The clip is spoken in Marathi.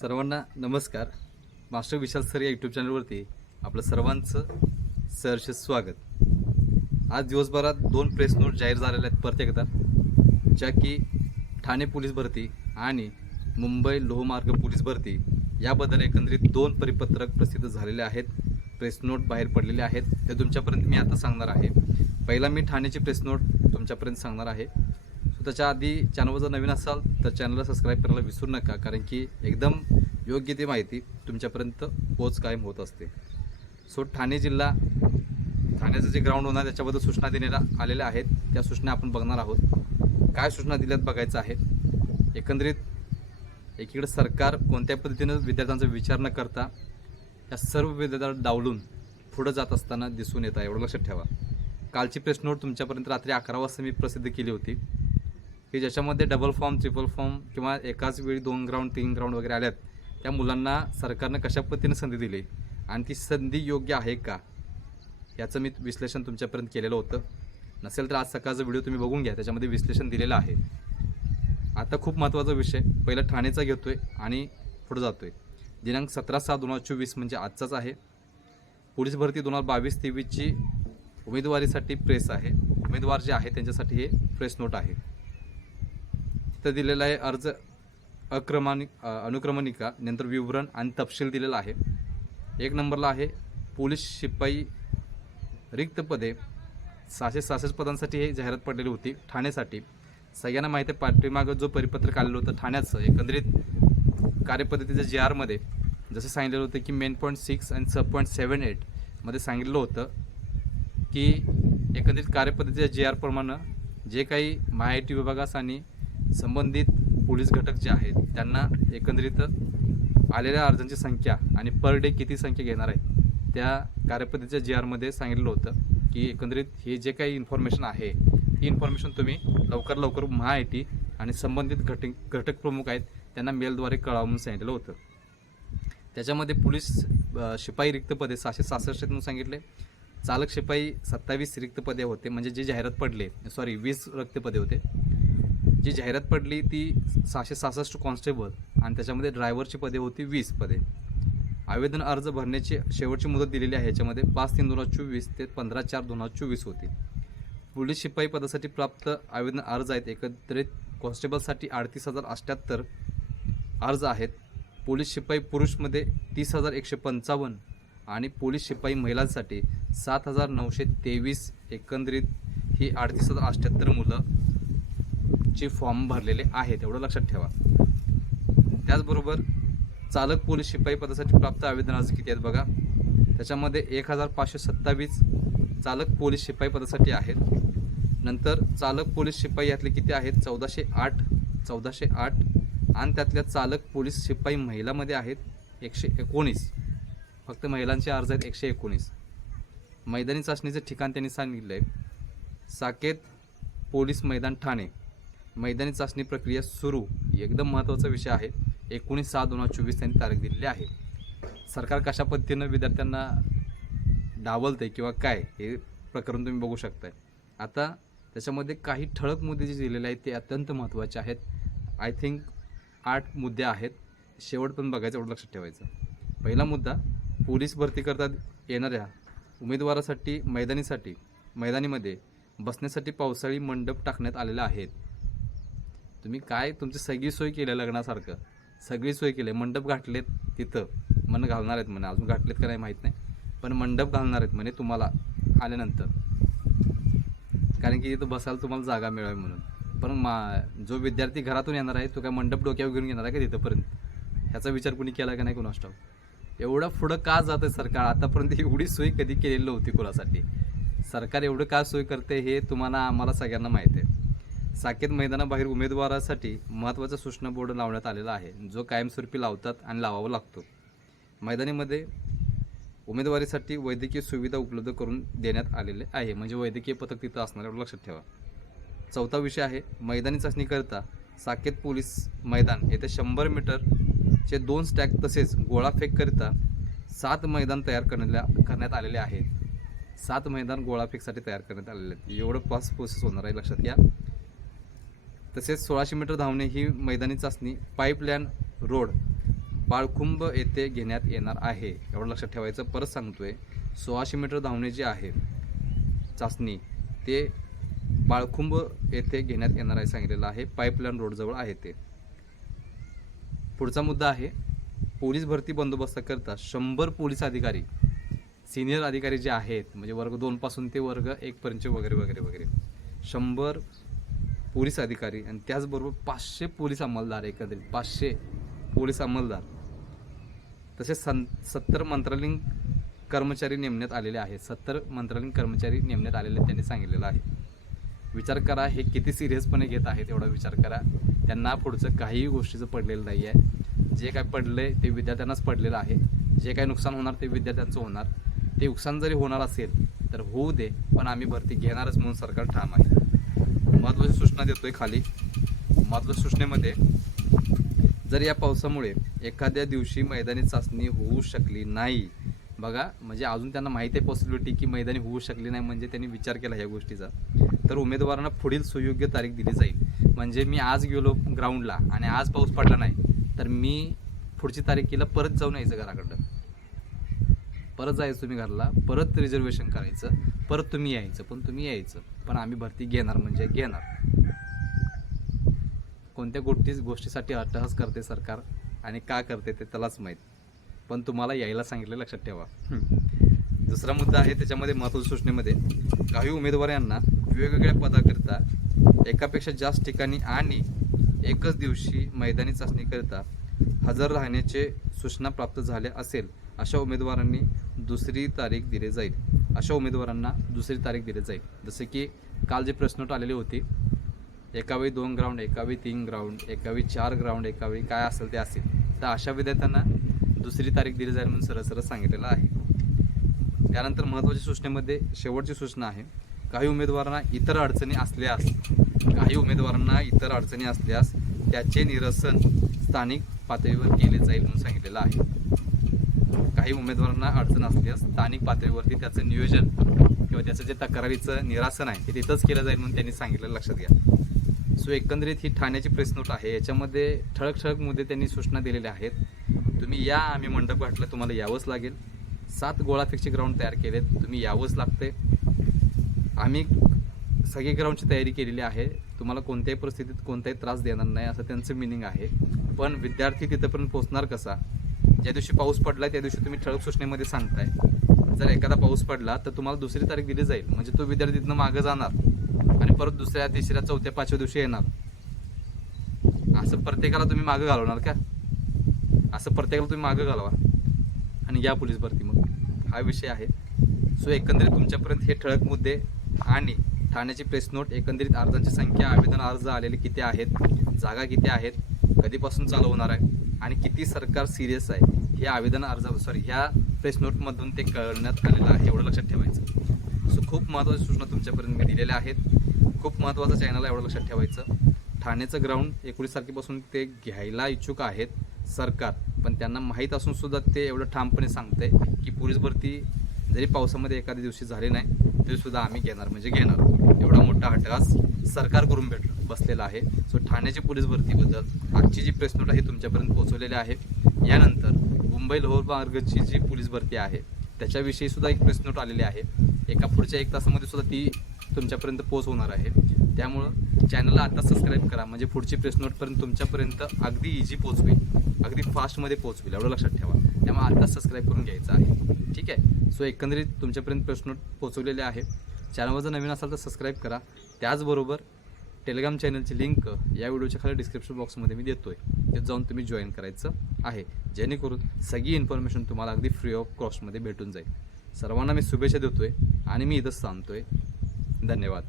सर्वांना नमस्कार. मास्टर विशाल सर या यूट्यूब चॅनलवरती आपलं सर्वांचं सहर्ष स्वागत. आज दिवसभरात दोन प्रेस नोट जाहीर झालेल्या आहेत परत एकदा. ज्या की ठाणे पोलीस भरती आणि मुंबई लोहमार्ग पोलीस भरती याबद्दल एकंदरीत दोन परिपत्रक प्रसिद्ध झालेले आहेत. प्रेस नोट बाहेर पडलेले आहेत. ते तुमच्यापर्यंत मी आता सांगणार आहे. पहिला मी ठाण्याची प्रेस नोट तुमच्यापर्यंत सांगणार आहे. त्याच्या आधी चॅनलवर जर नवीन असाल तर चॅनलला सबस्क्राईब करायला विसरू नका. कारण की एकदम योग्य ती माहिती तुमच्यापर्यंत पोच कायम होत असते. सो ठाणे जिल्हा ठाण्याचं जे ग्राउंड होणार त्याच्याबद्दल सूचना देण्याला आलेल्या आहेत. त्या सूचना आपण बघणार आहोत. काय सूचना दिल्यात बघायचं आहे? एकंदरीत एकीकडे सरकार कोणत्या पद्धतीनं विद्यार्थ्यांचा विचार न करता या सर्व विद्यार्थ्यांना डावलून पुढं जात असताना दिसून येत आहे? एवढं लक्षात ठेवा. कालची प्रेस नोट तुमच्यापर्यंत रात्री अकरा वाजता मी प्रसिद्ध केली होती. की ज्याच्यामध्ये डबल फॉर्म ट्रिपल फॉर्म किंवा एकाच वेळी दोन ग्राउंड तीन ग्राउंड वगैरे आल्यात त्या मुलांना सरकारनं कशा पद्धतीने संधी दिली? आणि ती संधी योग्य आहे का? याचं मी विश्लेषण तुमच्यापर्यंत केलेलं होतं. नसेल तर आज सकाळचा व्हिडिओ तुम्ही बघून घ्या त्याच्यामध्ये विश्लेषण दिलेलं आहे. आता खूप महत्त्वाचा विषय पहिला ठाणेचा घेतो आहे आणि पुढे आहे दिनांक सतरा सहा दोन हजार चोवीस म्हणजे आजचाच आहे. पोलीस भरती दोन हजार बावीस तेवीसची उमेदवारीसाठी प्रेस आहे. उमेदवार जे आहे त्यांच्यासाठी हे प्रेस नोट आहे. तिथं दिलेला आहे अर्ज अक्रमानिक अनुक्रमणिका नंतर विवरण आणि तपशील दिलेला आहे. एक नंबरला आहे पोलीस शिपाई रिक्त पदे. सहाशे सहासष्ट पदांसाठी हे जाहिरात पडलेली होती. ठाण्यासाठी सगळ्यांना माहिती आहे पाठीमागं जो परिपत्रक आलेलं होतं ठाण्याचं एकंदरीत कार्यपद्धतीच्या जी आरमध्ये जसं सांगितलेलं होतं की मेन पॉईंट सिक्स आणि सब पॉईंट सेवन एटमध्ये सांगितलं होतं की एकंदरीत कार्यपद्धतीच्या जी आरप्रमाणे जे काही माहिती विभागास आणि संबंधित पोलीस घटक जे आहेत त्यांना एकंदरीत आलेल्या अर्जांची संख्या आणि पर डे किती संख्या घेणार आहेत त्या कार्यपद्धतीच्या जी आरमध्ये सांगितलं होतं की एकंदरीत हे जे काही इन्फॉर्मेशन आहे ही इन्फॉर्मेशन तुम्ही लवकर लवकर माहिती आणि संबंधित घटक घटक प्रमुख आहेत त्यांना मेलद्वारे कळावं म्हणून सांगितलं होतं. त्याच्यामध्ये पोलीस शिपाई रिक्त पदे सहाशे सहासष्ट म्हणून सांगितले. चालक शिपाई सत्तावीस रिक्त पदे होते म्हणजे जे जाहिरात पडले सॉरी वीस रिक्त पदे होते. जी जाहिरात पडली ती सहाशे सहासष्ट कॉन्स्टेबल आणि त्याच्यामध्ये ड्रायव्हरची पदे होती वीस पदे. आवेदन अर्ज भरण्याची शेवटची मुदत दिलेली आहे. याच्यामध्ये पाच तीन दोन हजार चोवीस ते पंधरा चार दोन हजार चोवीस होती. पोलीस शिपाई पदासाठी प्राप्त आवेदन अर्ज आहेत. एकत्रित कॉन्स्टेबलसाठी अडतीस हजार अठ्ठ्याहत्तर अर्ज आहेत. पोलीस शिपाई पुरुषमध्ये तीस हजार एकशे पंचावन्न आणि पोलीस शिपाई महिलांसाठी सात हजार नऊशे तेवीस एकंदरीत ही अडतीस हजार अठ्ठ्याहत्तर मुलं चे फॉर्म भरलेले आहेत एवढं लक्षात ठेवा. त्याचबरोबर चालक पोलीस शिपाई पदासाठी प्राप्त आवेदन अर्ज किती आहेत बघा. त्याच्यामध्ये एक हजार पाचशे सत्तावीस चालक पोलीस शिपाई पदासाठी आहेत. नंतर चालक पोलीस शिपाई यातले किती आहेत? चौदाशे आठ चौदाशे आठ. आणि त्यातल्या चालक पोलीस शिपाई महिलामध्ये आहेत एकशे एकोणीस. फक्त महिलांचे अर्ज आहेत एकशे एकोणीस. मैदानी चाचणीचं ठिकाण त्यांनी सांगितलं आहे साकेत पोलीस मैदान ठाणे. मैदानी चाचणी प्रक्रिया सुरू. एकदम महत्त्वाचा विषय आहे. एकोणीस सहा दोन हजार चोवीस त्यांनी तारीख दिलेली आहे. सरकार कशा पद्धतीनं विद्यार्थ्यांना डावलते किंवा काय हे प्रकरण तुम्ही बघू शकताय. आता त्याच्यामध्ये काही ठळक मुद्दे जे दिलेले आहेत ते अत्यंत महत्त्वाचे आहेत. आय थिंक आठ मुद्दे आहेत. शेवट पण बघायचं एवढं लक्षात ठेवायचं. पहिला मुद्दा पोलीस भरती करता येणाऱ्या उमेदवारासाठी मैदानीसाठी मैदानीमध्ये बसण्यासाठी पावसाळी मंडप टाकण्यात आलेले आहेत तुम्ही काय तुमची सगळी सोय केली लग्नासारखं? सगळी सोय केली मंडप घातलेत तिथं. मन घालणार आहेत म्हणे. अजून घातलेत का नाही माहीत नाही. पण मंडप घालणार आहेत म्हणे तुम्हाला आल्यानंतर. कारण की तिथं बसायला तुम्हाला जागा मिळावी म्हणून. पण मा जो विद्यार्थी घरातून येणार आहे तो काय मंडप डोक्यावर घेऊन येणार आहे का तिथंपर्यंत? ह्याचा विचार कुणी केला का नाही कोणास ठाऊक? एवढं पुढं का जातं सरकार? आतापर्यंत एवढी सोय कधी केलेली नव्हती कुणासाठी. सरकार एवढं का सोय करते हे तुम्हाला आम्हाला सगळ्यांना माहिती आहे. साकेत मैदानाबाहेर उमेदवारासाठी महत्त्वाचा सूचना बोर्ड लावण्यात आलेला आहे. जो कायमस्वरूपी लावतात आणि लावावा लागतो. मैदानीमध्ये उमेदवारीसाठी वैद्यकीय सुविधा उपलब्ध करून देण्यात आलेले आहे. म्हणजे वैद्यकीय पथक तिथं असणार एवढं लक्षात ठेवा. चौथा विषय आहे मैदानी चाचणीकरता साकेत पोलीस मैदान येथे शंभर मीटरचे दोन स्टॅक तसेच गोळाफेककरिता सात मैदान तयार करण्या करण्यात आलेले आहेत सात मैदान गोळाफेकसाठी तयार करण्यात आलेले आहेत. एवढं पास प्रोसेस होणार आहे लक्षात घ्या. तसेच सोळाशे मीटर धावणे ही मैदानी चाचणी पाईपलाईन रोड बाळकुंभ येथे घेण्यात येणार आहे. एवढं लक्षात ठेवायचं परत सांगतोय सोळाशे मीटर धावणे जे आहे चाचणी ते बाळकुंभ येथे घेण्यात येणार आहे सांगितलेलं आहे. पाईपलाईन रोडजवळ आहे ते. पुढचा मुद्दा आहे पोलीस भरती बंदोबस्ताकरता शंभर पोलीस अधिकारी सिनियर अधिकारी जे आहेत म्हणजे वर्ग दोनपासून ते वर्ग एकपर्यंत वगैरे वगैरे वगैरे शंभर पोलीस अधिकारी आणि त्याचबरोबर पाचशे पोलीस अंमलदार एकत्रित पाचशे पोलीस अंमलदार. तसेच सं सत्तर मंत्रालयीन कर्मचारी नेमण्यात आलेले आहेत. सत्तर मंत्रालयीन कर्मचारी नेमण्यात आलेले त्यांनी सांगितलेलं आहे. विचार करा हे किती सिरियसपणे घेत आहेत एवढा विचार करा. त्यांना पुढचं काहीही गोष्टीचं पडलेलं नाही आहे जे काय पडलं आहे ते विद्यार्थ्यांनाच पडलेलं आहे. जे काय नुकसान होणार ते विद्यार्थ्यांचं होणार. ते नुकसान जरी होणार असेल तर होऊ दे पण आम्ही भरती घेणारच म्हणून सरकार ठाम आहे. महत्त्वाची सूचना देतोय खाली. महत्त्वाच्या सूचनेमध्ये जर या पावसामुळे एखाद्या दिवशी मैदानी चाचणी होऊ शकली नाही बघा म्हणजे अजून त्यांना माहिती आहे पॉसिबिलिटी की मैदानी होऊ शकली नाही म्हणजे त्यांनी विचार केला ह्या गोष्टीचा. तर उमेदवारांना पुढील सुयोग्य तारीख दिली जाईल. म्हणजे मी आज गेलो ग्राउंडला आणि आज पाऊस पडला नाही तर मी पुढची तारीखीला परत जाऊन यायचं घराकडं. परत जायचं तुम्ही घरला परत रिझर्वेशन करायचं परत तुम्ही यायचं पण तुम्ही यायचं. पण आम्ही भरती घेणार म्हणजे घेणार. कोणत्या गोष्टी गोष्टीसाठी अट्टहास करते सरकार आणि का करते ते त्यालाच माहीत. पण तुम्हाला यायला सांगितलं लक्षात ठेवा. दुसरा मुद्दा आहे त्याच्यामध्ये महत्त्वाच्या सूचनेमध्ये काही उमेदवार यांना वेगवेगळ्या पदाकरिता एकापेक्षा जास्त ठिकाणी आणि एकच दिवशी मैदानी चाचणीकरिता हजर राहण्याचे सूचना प्राप्त झाल्या असेल अशा उमेदवारांनी दुसरी तारीख दिली जाईल. अशा उमेदवारांना दुसरी तारीख दिली जाईल. जसे की काल जे प्रश्नोट आलेले होती एकावेळी दोन ग्राउंड एकावेळी तीन ग्राउंड एकावेळी चार ग्राउंड एकावेळी काय असेल ते असेल. तर अशा विद्यार्थ्यांना दुसरी तारीख दिली जाईल म्हणून सरळ सरळ सांगितलेलं आहे. त्यानंतर महत्त्वाच्या सूचनेमध्ये शेवटची सूचना आहे. काही उमेदवारांना इतर अडचणी असल्यास काही उमेदवारांना इतर अडचणी असल्यास त्याचे निरसन स्थानिक पातळीवर केले जाईल म्हणून सांगितलेलं आहे. काही उमेदवारांना अडचण असल्यास स्थानिक पातळीवरती त्याचं नियोजन किंवा त्याचं जे तक्रारीचं निरासन आहे ते तिथंच केलं जाईल म्हणून त्यांनी सांगितलं लक्षात घ्या. सो एकंदरीत ही ठाण्याची प्रेसनोट आहे. याच्यामध्ये ठळक ठळक मुद्दे त्यांनी सूचना दिलेल्या आहेत. तुम्ही या आम्ही मंडप घातलं तुम्हाला यावंच लागेल. सात गोळाफेकचे ग्राउंड तयार केलेत तुम्ही यावंच लागते आम्ही सगळी ग्राउंडची तयारी केलेली आहे. तुम्हाला कोणत्याही परिस्थितीत कोणताही त्रास देणार नाही असं त्यांचं मिनिंग आहे. पण विद्यार्थी तिथंपर्यंत पोहोचणार कसा? ज्या दिवशी पाऊस पडला त्या दिवशी तुम्ही ठळक सूचनेमध्ये सांगताय. जर एखादा पाऊस पडला तर तुम्हाला दुसरी तारीख दिली जाईल. म्हणजे तो विद्यार्थी तिथनं मागं जाणार आणि परत दुसऱ्या तिसऱ्या चौथ्या पाचव्या दिवशी येणार. असं प्रत्येकाला तुम्ही मागं घालवणार का? असं प्रत्येकाला तुम्ही मागं घालवा. आणि या पोलीस भरती मग. हा विषय आहे. सो एकंदरीत तुमच्यापर्यंत हे ठळक मुद्दे आणि ठाण्याची प्रेस नोट एकंदरीत अर्जांची संख्या आवेदन अर्ज आलेले किती आहेत जागा किती आहेत कधीपासून चालू होणार आहे आणि किती सरकार सिरियस आहे हे आवेदन अर्ज सॉरी ह्या प्रेस नोटमधून ते कळण्यात आलेलं आहे एवढं लक्षात ठेवायचं. सो खूप महत्त्वाच्या सूचना तुमच्यापर्यंत मी दिलेल्या आहेत. खूप महत्त्वाचं चॅनल आहे एवढं लक्षात ठेवायचं. ठाण्याचं ग्राउंड एकोणीस तारखेपासून ते घ्यायला इच्छुक आहेत सरकार पण त्यांना माहीत असून सुद्धा ते एवढं ठामपणे सांगते की पोलीस भरती जरी पावसामध्ये एखाद्या दिवशी झाली नाही तरीसुद्धा आम्ही घेणार म्हणजे घेणार. मोठा हटकास सरकार करून भेट बसलेला आहे. सो ठाण्याची पोलीस भरतीबद्दल आजची जी प्रेस नोट आहे तुमच्यापर्यंत पोहोचवलेली आहे. यानंतर मुंबई लोहर मार्गची जी पोलीस भरती आहे त्याच्याविषयी सुद्धा एक प्रेस नोट आलेली आहे. एका पुढच्या एक तासामध्ये सुद्धा ती तुमच्यापर्यंत पोच होणार आहे. त्यामुळं चॅनलला आता सबस्क्राईब करा. म्हणजे पुढची प्रेस नोटपर्यंत तुमच्यापर्यंत अगदी इझी पोचवेल अगदी फास्टमध्ये पोचवेल एवढं लक्षात ठेवा. त्यामुळे आता सबस्क्राईब करून घ्यायचं आहे. ठीक आहे? सो एकंदरीत तुमच्यापर्यंत प्रेस नोट पोचवलेले आहे. चॅनलवर जर नवीन असाल तर सबस्क्राईब करा. त्याचबरोबर टेलिग्राम चॅनलची लिंक या व्हिडिओच्या खाली डिस्क्रिप्शन बॉक्समध्ये मी देतो आहे ते जाऊन तुम्ही जॉईन करायचं आहे. जेणेकरून सगळी इन्फॉर्मेशन तुम्हाला अगदी फ्री ऑफ कॉस्टमध्ये भेटून जाईल. सर्वांना मी शुभेच्छा देतो आहे आणि मी इथंच थांबतोय. धन्यवाद.